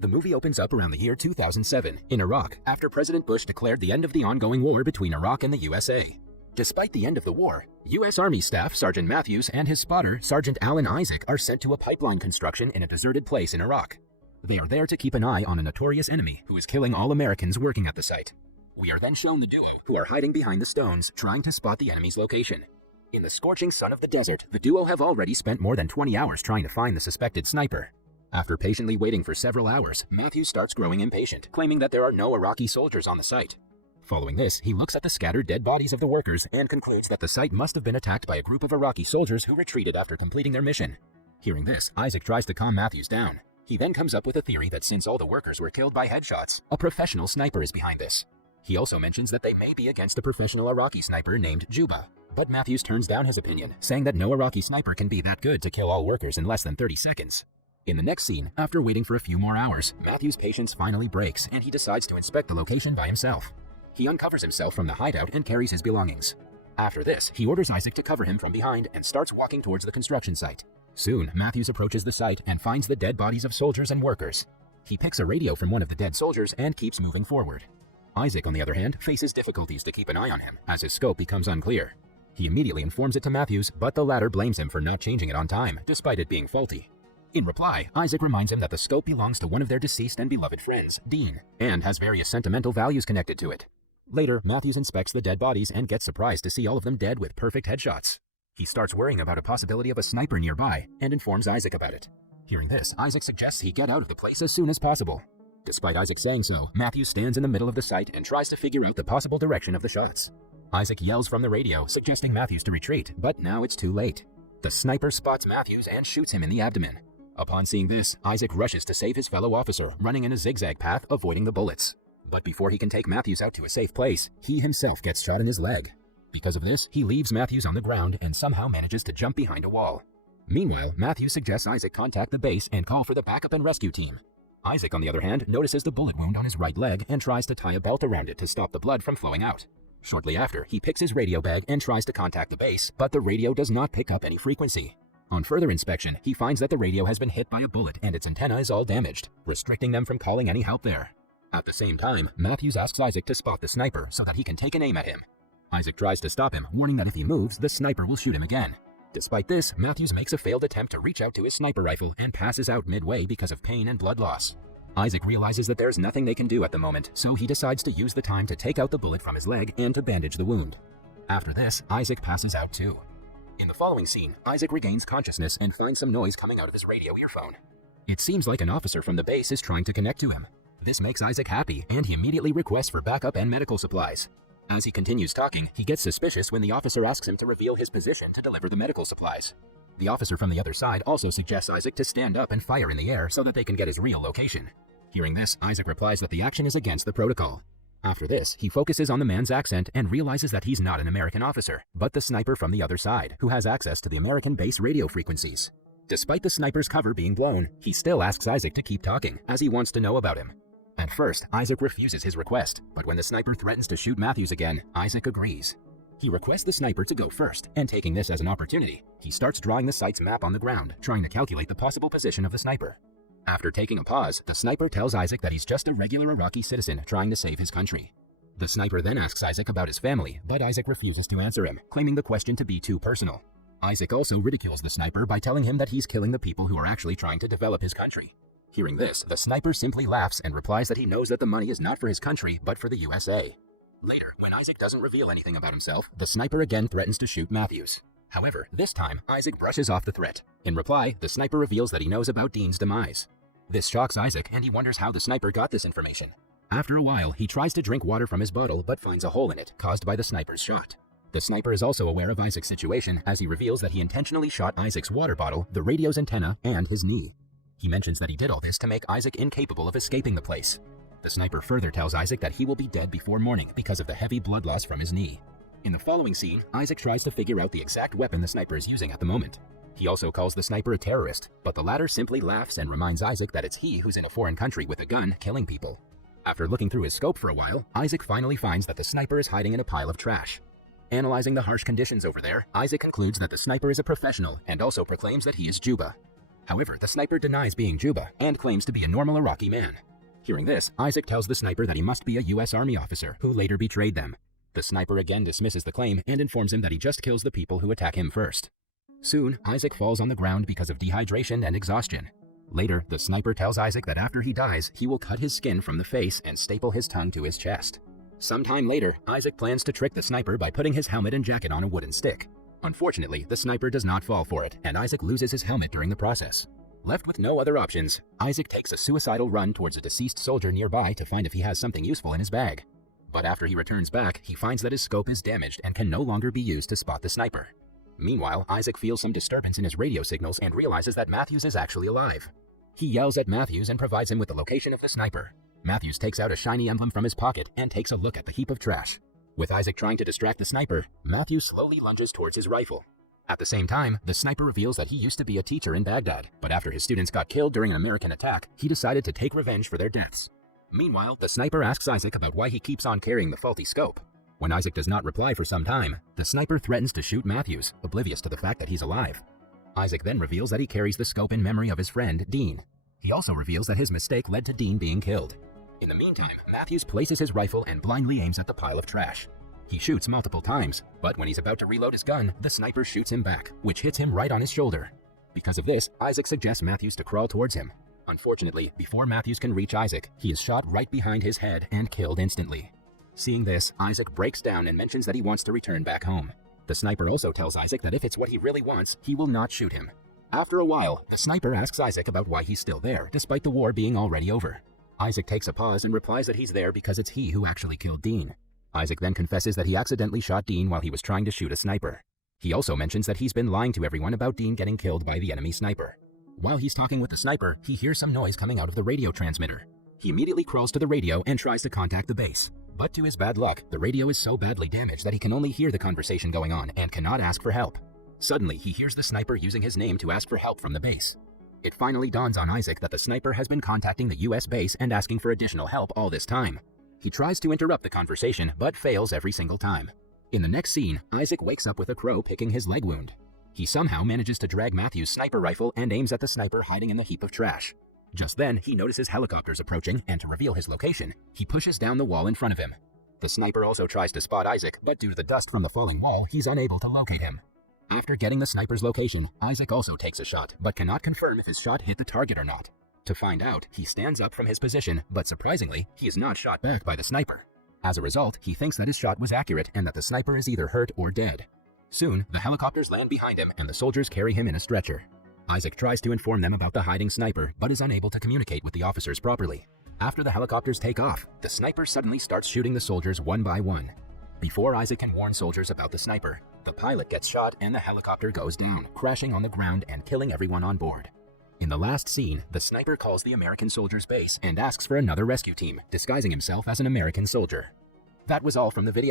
The movie opens up around the year 2007 in Iraq after President Bush declared the end of the ongoing war between Iraq and the USA. Despite the end of the war, U.S. Army Staff Sergeant Matthews and his spotter, Sergeant Alan Isaac, are sent to a pipeline construction in a deserted place in Iraq. They are there to keep an eye on a notorious enemy who is killing all Americans working at the site. We are then shown the duo, who are hiding behind the stones, trying to spot the enemy's location. In the scorching sun of the desert, the duo have already spent more than 20 hours trying to find the suspected sniper. After patiently waiting for several hours, Matthews starts growing impatient, claiming that there are no Iraqi soldiers on the site. Following this, he looks at the scattered dead bodies of the workers and concludes that the site must have been attacked by a group of Iraqi soldiers who retreated after completing their mission. Hearing this, Isaac tries to calm Matthews down. He then comes up with a theory that since all the workers were killed by headshots, a professional sniper is behind this. He also mentions that they may be against a professional Iraqi sniper named Juba, but Matthews turns down his opinion, saying that no Iraqi sniper can be that good to kill all workers in less than 30 seconds. In the next scene, after waiting for a few more hours, Matthews' patience finally breaks and he decides to inspect the location by himself. He uncovers himself from the hideout and carries his belongings. After this, he orders Isaac to cover him from behind and starts walking towards the construction site. Soon, Matthews approaches the site and finds the dead bodies of soldiers and workers. He picks a radio from one of the dead soldiers and keeps moving forward. Isaac, on the other hand, faces difficulties to keep an eye on him as his scope becomes unclear. He immediately informs it to Matthews, but the latter blames him for not changing it on time, despite it being faulty. In reply, Isaac reminds him that the scope belongs to one of their deceased and beloved friends, Dean, and has various sentimental values connected to it. Later, Matthews inspects the dead bodies and gets surprised to see all of them dead with perfect headshots. He starts worrying about a possibility of a sniper nearby and informs Isaac about it. Hearing this, Isaac suggests he get out of the place as soon as possible. Despite Isaac saying so, Matthews stands in the middle of the site and tries to figure out the possible direction of the shots. Isaac yells from the radio, suggesting Matthews to retreat, but now it's too late. The sniper spots Matthews and shoots him in the abdomen. Upon seeing this, Isaac rushes to save his fellow officer, running in a zigzag path, avoiding the bullets. But before he can take Matthews out to a safe place, he himself gets shot in his leg. Because of this, he leaves Matthews on the ground and somehow manages to jump behind a wall. Meanwhile, Matthews suggests Isaac contact the base and call for the backup and rescue team. Isaac, on the other hand, notices the bullet wound on his right leg and tries to tie a belt around it to stop the blood from flowing out. Shortly after, he picks his radio bag and tries to contact the base, but the radio does not pick up any frequency. On further inspection, he finds that the radio has been hit by a bullet and its antenna is all damaged, restricting them from calling any help there. At the same time, Matthews asks Isaac to spot the sniper so that he can take an aim at him. Isaac tries to stop him, warning that if he moves, the sniper will shoot him again. Despite this, Matthews makes a failed attempt to reach out to his sniper rifle and passes out midway because of pain and blood loss. Isaac realizes that there's nothing they can do at the moment, so he decides to use the time to take out the bullet from his leg and to bandage the wound. After this, Isaac passes out too. In the following scene, Isaac regains consciousness and finds some noise coming out of his radio earphone. It seems like an officer from the base is trying to connect to him. This makes Isaac happy, and he immediately requests for backup and medical supplies. As he continues talking, he gets suspicious when the officer asks him to reveal his position to deliver the medical supplies. The officer from the other side also suggests Isaac to stand up and fire in the air so that they can get his real location. Hearing this, Isaac replies that the action is against the protocol. After this, he focuses on the man's accent and realizes that he's not an American officer, but the sniper from the other side, who has access to the American base radio frequencies. Despite the sniper's cover being blown, he still asks Isaac to keep talking, as he wants to know about him. At first, Isaac refuses his request, but when the sniper threatens to shoot Matthews again, Isaac agrees. He requests the sniper to go first, and taking this as an opportunity, he starts drawing the site's map on the ground, trying to calculate the possible position of the sniper. After taking a pause, the sniper tells Isaac that he's just a regular Iraqi citizen trying to save his country. The sniper then asks Isaac about his family, but Isaac refuses to answer him, claiming the question to be too personal. Isaac also ridicules the sniper by telling him that he's killing the people who are actually trying to develop his country. Hearing this, the sniper simply laughs and replies that he knows that the money is not for his country, but for the USA. Later, when Isaac doesn't reveal anything about himself, the sniper again threatens to shoot Matthews. However, this time, Isaac brushes off the threat. In reply, the sniper reveals that he knows about Dean's demise. This shocks Isaac, and he wonders how the sniper got this information. After a while, he tries to drink water from his bottle but finds a hole in it, caused by the sniper's shot. The sniper is also aware of Isaac's situation, as he reveals that he intentionally shot Isaac's water bottle, the radio's antenna, and his knee. He mentions that he did all this to make Isaac incapable of escaping the place. The sniper further tells Isaac that he will be dead before morning because of the heavy blood loss from his knee. In the following scene, Isaac tries to figure out the exact weapon the sniper is using at the moment. He also calls the sniper a terrorist, but the latter simply laughs and reminds Isaac that it's he who's in a foreign country with a gun killing people. After looking through his scope for a while, Isaac finally finds that the sniper is hiding in a pile of trash. Analyzing the harsh conditions over there, Isaac concludes that the sniper is a professional and also proclaims that he is Juba. However, the sniper denies being Juba and claims to be a normal Iraqi man. Hearing this, Isaac tells the sniper that he must be a U.S. Army officer who later betrayed them. The sniper again dismisses the claim and informs him that he just kills the people who attack him first. Soon, Isaac falls on the ground because of dehydration and exhaustion. Later, the sniper tells Isaac that after he dies, he will cut his skin from the face and staple his tongue to his chest. Sometime later, Isaac plans to trick the sniper by putting his helmet and jacket on a wooden stick. Unfortunately, the sniper does not fall for it, and Isaac loses his helmet during the process. Left with no other options, Isaac takes a suicidal run towards a deceased soldier nearby to find if he has something useful in his bag. But after he returns back, he finds that his scope is damaged and can no longer be used to spot the sniper. Meanwhile, Isaac feels some disturbance in his radio signals and realizes that Matthews is actually alive. He yells at Matthews and provides him with the location of the sniper. Matthews takes out a shiny emblem from his pocket and takes a look at the heap of trash. With Isaac trying to distract the sniper, Matthews slowly lunges towards his rifle. At the same time, the sniper reveals that he used to be a teacher in Baghdad, but after his students got killed during an American attack, he decided to take revenge for their deaths. Meanwhile, the sniper asks Isaac about why he keeps on carrying the faulty scope. When Isaac does not reply for some time, the sniper threatens to shoot Matthews, oblivious to the fact that he's alive. Isaac then reveals that he carries the scope in memory of his friend, Dean. He also reveals that his mistake led to Dean being killed. In the meantime, Matthews places his rifle and blindly aims at the pile of trash. He shoots multiple times, but when he's about to reload his gun, the sniper shoots him back, which hits him right on his shoulder. Because of this, Isaac suggests Matthews to crawl towards him. Unfortunately, before Matthews can reach Isaac, he is shot right behind his head and killed instantly. Seeing this, Isaac breaks down and mentions that he wants to return back home. The sniper also tells Isaac that if it's what he really wants, he will not shoot him. After a while, the sniper asks Isaac about why he's still there, despite the war being already over. Isaac takes a pause and replies that he's there because it's he who actually killed Dean. Isaac then confesses that he accidentally shot Dean while he was trying to shoot a sniper. He also mentions that he's been lying to everyone about Dean getting killed by the enemy sniper. While he's talking with the sniper, he hears some noise coming out of the radio transmitter. He immediately crawls to the radio and tries to contact the base. But to his bad luck, the radio is so badly damaged that he can only hear the conversation going on and cannot ask for help. Suddenly, he hears the sniper using his name to ask for help from the base. It finally dawns on Isaac that the sniper has been contacting the US base and asking for additional help all this time. He tries to interrupt the conversation, but fails every single time. In the next scene, Isaac wakes up with a crow picking his leg wound. He somehow manages to drag Matthews' sniper rifle and aims at the sniper hiding in the heap of trash. Just then, he notices helicopters approaching, and to reveal his location, he pushes down the wall in front of him. The sniper also tries to spot Isaac, but due to the dust from the falling wall, he's unable to locate him. After getting the sniper's location, Isaac also takes a shot, but cannot confirm if his shot hit the target or not. To find out, he stands up from his position, but surprisingly, he is not shot back by the sniper. As a result, he thinks that his shot was accurate and that the sniper is either hurt or dead. Soon, the helicopters land behind him and the soldiers carry him in a stretcher. Isaac tries to inform them about the hiding sniper, but is unable to communicate with the officers properly. After the helicopters take off, the sniper suddenly starts shooting the soldiers one by one. Before Isaac can warn soldiers about the sniper, the pilot gets shot and the helicopter goes down, crashing on the ground and killing everyone on board. In the last scene, the sniper calls the American soldiers' base and asks for another rescue team, disguising himself as an American soldier. That was all from the video.